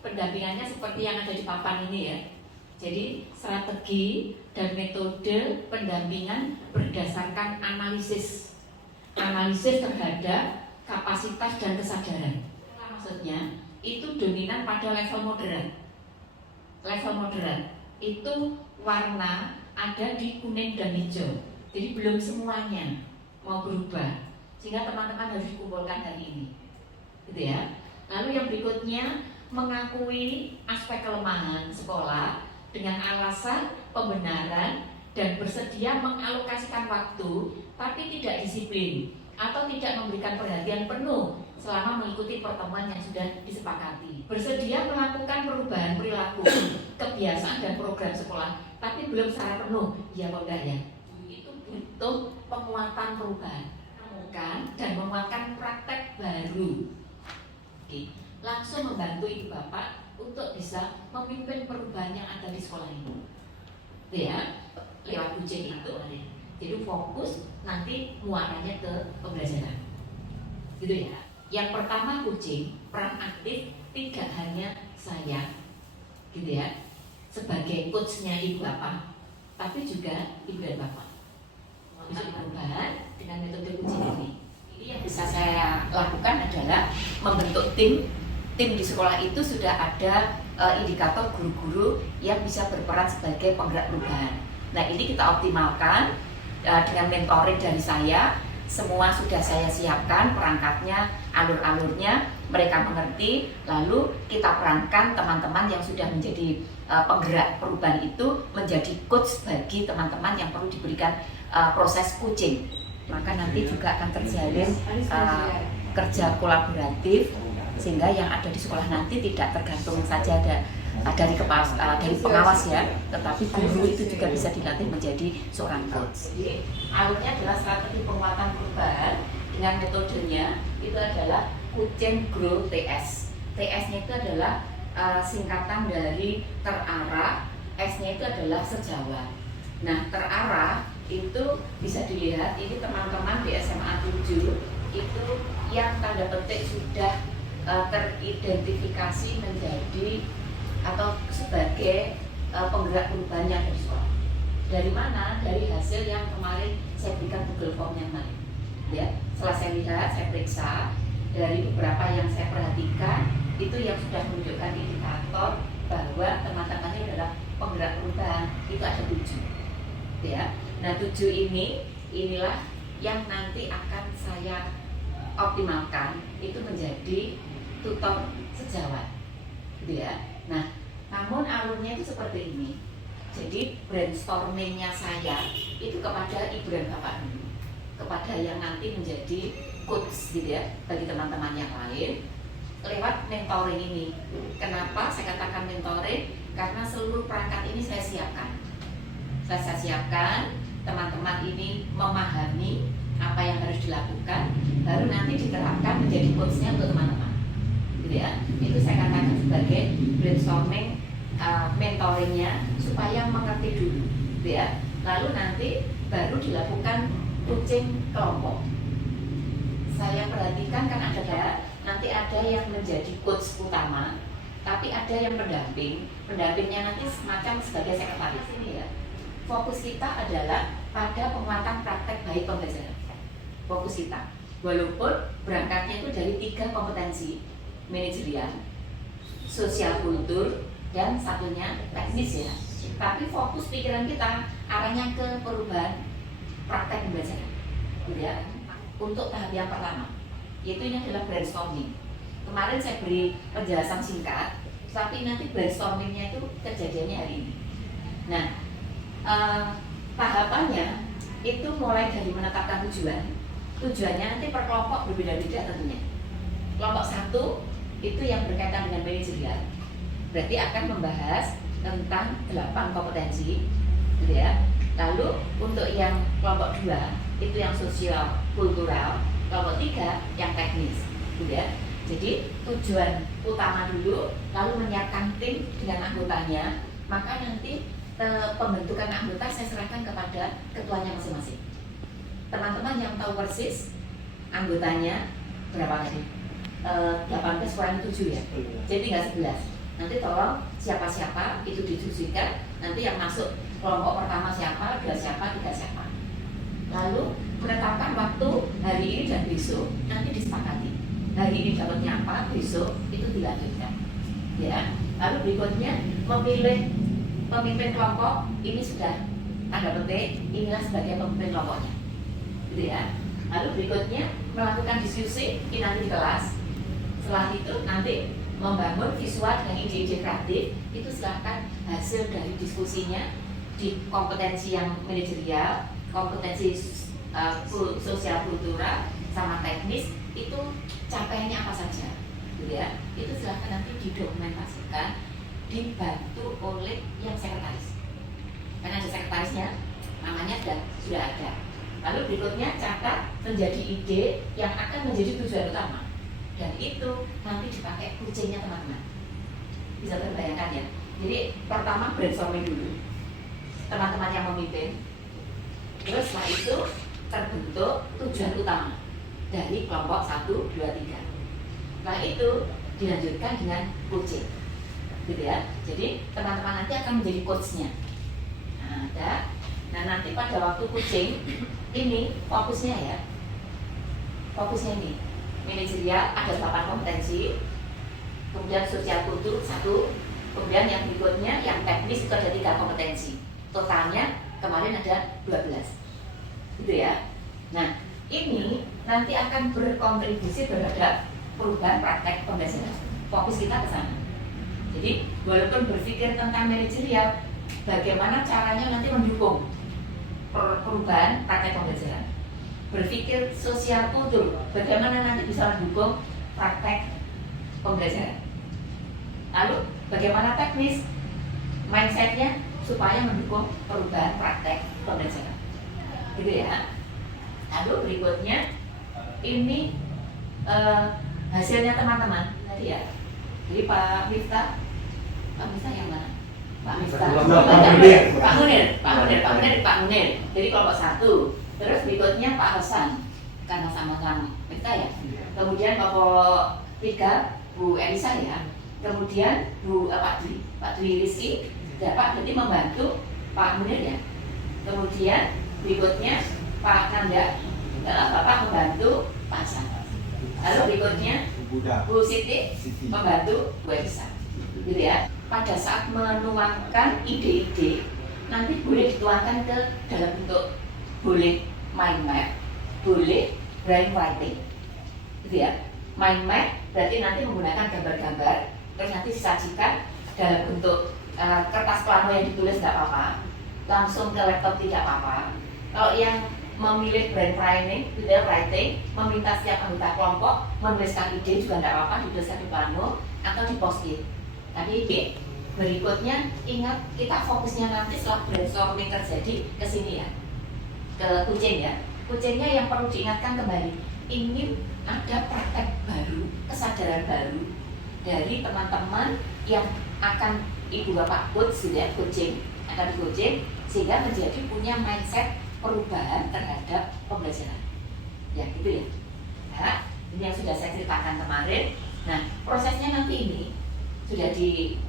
pendampingannya seperti yang ada di papan ini ya. Jadi strategi dan metode pendampingan berdasarkan analisis terhadap kapasitas dan kesadaran. Maksudnya itu dominan pada level moderat. Level moderat itu warna ada di kuning dan hijau. Jadi belum semuanya mau berubah, sehingga teman-teman harus dikumpulkan hari ini, gitu ya. Lalu yang berikutnya mengakui aspek kelemahan sekolah dengan alasan pembenaran dan bersedia mengalokasikan waktu, tapi tidak disiplin atau tidak memberikan perhatian penuh selama mengikuti pertemuan yang sudah disepakati. Bersedia melakukan perubahan perilaku, kebiasaan dan program sekolah, tapi belum secara penuh, ya kok enggak ya? Itu butuh penguatan perubahan, dan menguatkan praktek baru. Oke, langsung membantu ibu bapak untuk bisa memimpin perubahan yang ada di sekolah ini. Ya, lewat kucing itu. Jadi fokus nanti muaranya ke pembelajaran. Gitu ya. Yang pertama kucing, peran aktif tidak hanya saya, gitu ya, sebagai coachnya ibu bapak, tapi juga ibu dan bapak. Bisa perubahan dengan metode kucing ini. Ini yang bisa saya lakukan adalah membentuk tim di sekolah itu sudah ada indikator guru-guru yang bisa berperan sebagai penggerak perubahan. Nah ini kita optimalkan dengan mentoring dari saya. Semua sudah saya siapkan perangkatnya, alur-alurnya, mereka mengerti. Lalu kita perankan teman-teman yang sudah menjadi penggerak perubahan itu menjadi coach bagi teman-teman yang perlu diberikan proses coaching. Maka nanti juga akan terjalin kerja kolaboratif, sehingga yang ada di sekolah nanti tidak tergantung saja dari pengawas ya, tetapi guru itu juga bisa dilatih menjadi seorang coach. Jadi alurnya adalah strategi penguatan perubahan dengan metodenya itu adalah Kucing Grow TS. TS-nya itu adalah singkatan dari terarah, S-nya itu adalah sejawat. Nah, terarah itu bisa dilihat ini teman-teman di SMA 7 itu yang tanda petik sudah teridentifikasi menjadi atau sebagai penggerak perubahan yang ada di sekolah. Dari mana? Dari hasil yang kemarin saya berikan Google Form yang kemarin. Ya, setelah saya lihat, saya periksa dari beberapa yang saya perhatikan itu yang sudah menunjukkan indikator bahwa teman-temannya adalah penggerak perubahan itu ada 7. Ya, nah 7 inilah yang nanti akan saya optimalkan itu menjadi tutor sejawat, gitu ya. Nah, namun alurnya itu seperti ini. Jadi brainstormingnya saya itu kepada ibu dan bapak dulu, kepada yang nanti menjadi coach, gitu ya, bagi teman-teman yang lain lewat mentoring ini. Kenapa saya katakan mentoring? Karena seluruh perangkat ini saya siapkan. Saya siapkan, teman-teman ini memahami apa yang harus dilakukan, baru nanti diterapkan menjadi coachnya untuk teman-teman. Ya, itu saya katakan sebagai brainstorming mentoringnya supaya mengerti dulu, ya. Lalu nanti baru dilakukan coaching kelompok. Saya perhatikan kan nanti ada yang menjadi coach utama, tapi ada yang pendampingnya nanti semacam sebagai sekretaris ini ya. Fokus kita adalah pada penguatan praktek baik pembelajaran. Fokus kita, walaupun berangkatnya itu dari 3 kompetensi. Manajerial, sosial kultur, dan satunya teknis ya. Tapi fokus pikiran kita arahnya ke perubahan praktek pembelajaran, ya. Untuk tahap yang pertama, yaitu ini adalah brainstorming. Kemarin saya beri penjelasan singkat, tapi nanti brainstormingnya itu kejadiannya hari ini. Nah, tahapannya itu mulai dari menetapkan tujuannya nanti per kelompok berbeda-beda tentunya. Kelompok 1 itu yang berkaitan dengan manajerial, berarti akan membahas tentang 8 kompetensi, gitu ya. Lalu untuk yang kelompok 2 itu yang sosial kultural, kelompok 3 yang teknis, gitu ya. Jadi tujuan utama dulu, lalu menyiapkan tim dengan anggotanya, maka nanti pembentukan anggota saya serahkan kepada ketuanya masing-masing. Teman-teman yang tahu persis anggotanya berapa tadi? 18 kurang 7 ya, jadi tinggal 11. nanti tolong siapa-siapa itu didiskusikan, nanti yang masuk kelompok pertama siapa, 2 siapa, 3 siapa. Lalu menetapkan waktu hari ini dan besok, nanti disepakati. Hari ini dapatnya apa, besok itu dilanjutkan. Ya. Lalu berikutnya memilih pemimpin kelompok, ini sudah tanda petik, inilah sebagai pemimpin kelompoknya. Gitu ya. Lalu berikutnya melakukan diskusi, ini nanti di kelas. Setelah itu nanti membangun visual dengan ide-ide kreatif, itu silahkan hasil dari diskusinya di kompetensi yang manajerial, kompetensi sosial kultural sama teknis itu capaiannya apa saja, gitu ya. Itu silahkan nanti didokumentasikan, dibantu oleh yang sekretaris. Karena ada sekretarisnya, namanya sudah ada. Lalu berikutnya catat menjadi ide yang akan menjadi tujuan utama, dan itu nanti dipakai kucingnya teman-teman. Bisa terbayangkan ya. Jadi pertama brainstorming dulu, teman-teman yang memimpin. Terus setelah itu terbentuk tujuan utama dari kelompok 1, 2, 3. Setelah itu dilanjutkan dengan coaching, gitu ya. Jadi teman-teman nanti akan menjadi coachnya. Nah nanti pada waktu coaching ini fokusnya ya, fokusnya ini manajerial ada 8 kompetensi, kemudian sosial kultur 1, kemudian yang berikutnya yang teknis itu ada 3 kompetensi. Totalnya kemarin ada 12, gitu ya. Nah ini nanti akan berkontribusi terhadap perubahan praktek pembelajaran. Fokus kita ke sana. Jadi walaupun berpikir tentang manajerial, bagaimana caranya nanti mendukung perubahan praktek pembelajaran. Berpikir sosial kultur, bagaimana nanti bisa mendukung praktek pembelajaran. Lalu bagaimana teknis, mindsetnya supaya mendukung perubahan praktek pembelajaran, gitu ya. Lalu berikutnya ini hasilnya teman-teman tadi ya. Jadi Pak Miftah yang mana? Pak Munir. Jadi kelompok 1. Terus berikutnya Pak Hasan, karena sama-sama Miftah ya. Kemudian kelompok 3 Bu Elisa ya. Kemudian Pak Dwi Rizky, Pak jadi membantu Pak Munir ya. Kemudian berikutnya Pak Nanda, Bapak membantu Pak Hasan. Lalu berikutnya Bu Siti membantu Bu Elisa, gitu ya. Pada saat menuangkan ide-ide, nanti boleh dituangkan ke dalam bentuk boleh mind map, boleh brainwriting, gitu ya. Mind map berarti nanti menggunakan gambar-gambar, terus nanti disajikan dalam bentuk kertas plano yang ditulis nggak apa-apa, langsung ke laptop tidak apa-apa. Kalau yang memilih brainwriting, video writing, meminta setiap anggota kelompok menuliskan ide juga tidak apa-apa, dituliskan di plano atau di post-it. Tadi berikutnya ingat kita fokusnya nanti setelah brainstorming terjadi ke sini ya, ke kucing ya. Kucingnya yang perlu diingatkan kembali, ingin ada praktek baru, kesadaran baru dari teman-teman yang akan ibu bapak coach ya, coaching akan coaching sehingga menjadi punya mindset perubahan terhadap pembelajaran. Ya gitu ya. Nah, ini yang sudah saya ceritakan kemarin. Nah, prosesnya nanti ini sudah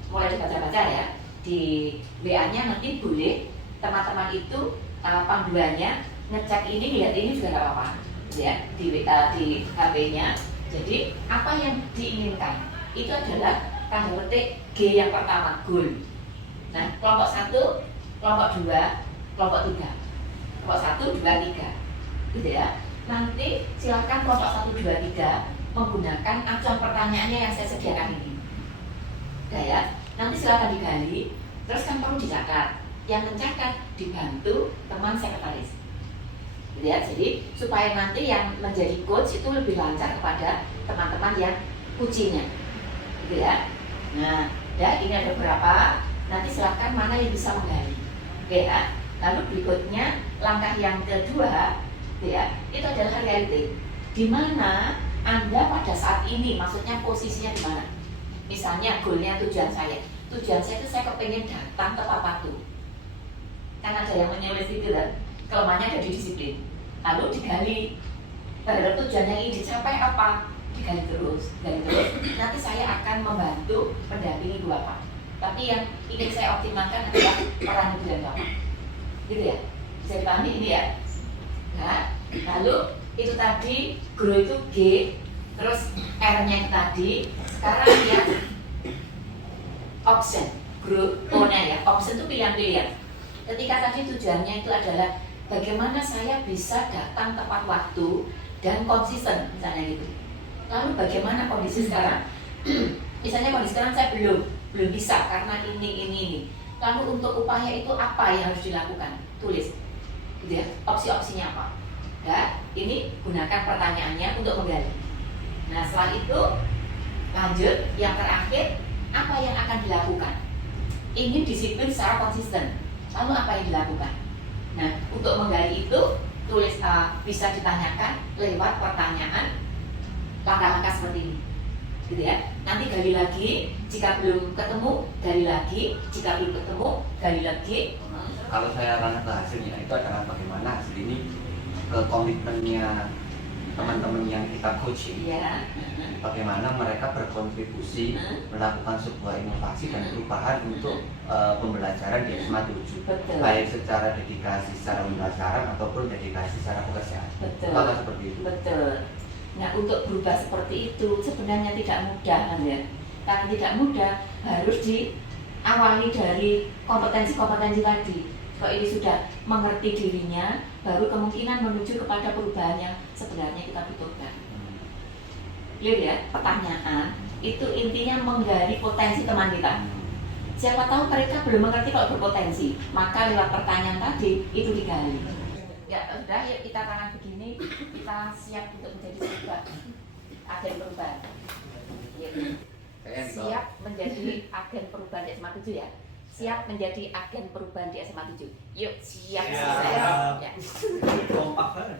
mulai dibaca-baca ya. Di WA-nya nanti boleh teman-teman itu panduannya ngecek ini, lihat ini juga nggak apa-apa ya, di HP-nya. Jadi apa yang diinginkan itu adalah tanda petik G yang pertama, goal. Nah, kelompok 1, kelompok 2, kelompok 3. Kelompok 1, 2, 3, gitu ya. Nanti silakan kelompok 1, 2, 3 menggunakan acuan pertanyaannya yang saya sediakan ini. Nah ya, nanti silakan digali. Terus kan perlu dicatat. Yang mencatat dibantu teman sekretaris. Gitu ya. Jadi supaya nanti yang menjadi coach itu lebih lancar kepada teman-teman yang kuncinya, gitu ya. Nah, ya ini ada beberapa. Nanti silakan mana yang bisa menggali. Oke ya. Lalu berikutnya langkah yang kedua, ya, itu adalah reality. Di mana Anda pada saat ini, maksudnya posisinya di mana? Misalnya goalnya tujuan saya itu saya kepengen datang ke Papatu. Kan ada yang menulis itu kan, kelemahannya ada di disiplin. Lalu digali terhadap tujuannya ini dicapai apa? digali terus. Nanti saya akan membantu mendampingi 2 Pak. Tapi yang ingin saya optimalkan adalah orang Ibu dan Bapak. Gitu ya? Bisa dipahami ini ya? Nah, lalu itu tadi grow itu G, terus R-nya itu tadi. Sekarang ya option, grow O-nya ya. Option itu pilihan-pilihan. Ketika tadi tujuannya itu adalah bagaimana saya bisa datang tepat waktu dan konsisten, misalnya gitu. Lalu bagaimana kondisi sekarang? Misalnya kondisi sekarang saya belum bisa karena ini. Lalu untuk upaya itu apa yang harus dilakukan? Tulis, gitu ya. Opsi-opsinya apa? Ya, ini gunakan pertanyaannya untuk menggali. Nah, setelah itu lanjut yang terakhir, apa yang akan dilakukan? Ingin disiplin secara konsisten. Lalu apa yang dilakukan? Nah, untuk menggali itu tulis bisa ditanyakan lewat pertanyaan langkah-langkah seperti ini, gitu ya. Nanti gali lagi, jika belum ketemu gali lagi, jika belum ketemu gali lagi. Kalau saya ranah ke hasilnya itu adalah bagaimana hasil ini ke komitmennya teman-teman yang kita coaching, ya. Bagaimana mereka berkontribusi melakukan sebuah inovasi dan perubahan untuk pembelajaran di SMA 7, baik secara dedikasi secara pembelajaran ataupun dedikasi secara pekerjaan. Kalau seperti itu. Betul. Nah, untuk berubah seperti itu sebenarnya tidak mudah kan ya. Karena tidak mudah harus diawali dari kompetensi-kompetensi tadi. Kalau ini sudah mengerti dirinya, baru kemungkinan menuju kepada perubahan yang sebenarnya kita butuhkan. Clear ya? Pertanyaan itu intinya menggali potensi teman kita. Siapa tahu mereka belum mengerti kalau berpotensi, maka lewat pertanyaan tadi itu digali. Ya sudah, yuk kita tangan begini, kita siap untuk menjadi sebuah agen perubahan. Siap menjadi agen perubahan di SMA 7 ya. Siap menjadi agen perubahan di SMA 7. Yuk, siap. Ya. Kompak banget.